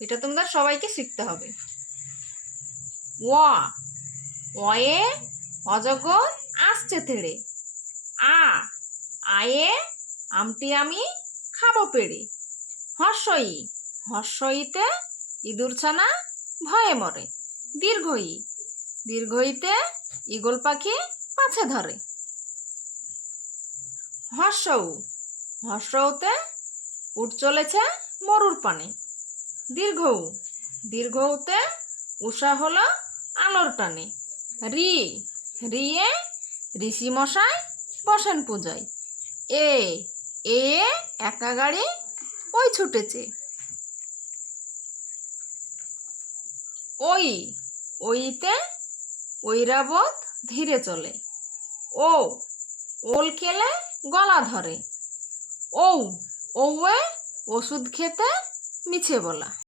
এটা তোমাদের সবাইকে শিখতে হবে। ওয়া, অয়ে অজগর আসছে তেড়ে। আ, আয়ে আমটি আমি খাবো পেড়ে। হর্ষই, হর্ষইতে ইঁদুর ছানা ভয়ে মরে। দীর্ঘই, দীর্ঘইতে ঈগল পাখি পাছে ধরে। হর্ষৌ, হর্ষৌতে উট চলেছে মরুর পানে। দীর্ঘৌ, দীর্ঘৌতে উষা হলো আলোর টানে। রি, রিয়ে ঋষি মশাই বসেন পূজায়। এ, এ একা গাড়ি ওই ছুটেছে। ওই, ওইতে ঐরাবত ধীরে চলে। ও, ওল খেলে গলা ধরে। ঔ, ঔয়ে ওষুধ খেতে মিছে বলা।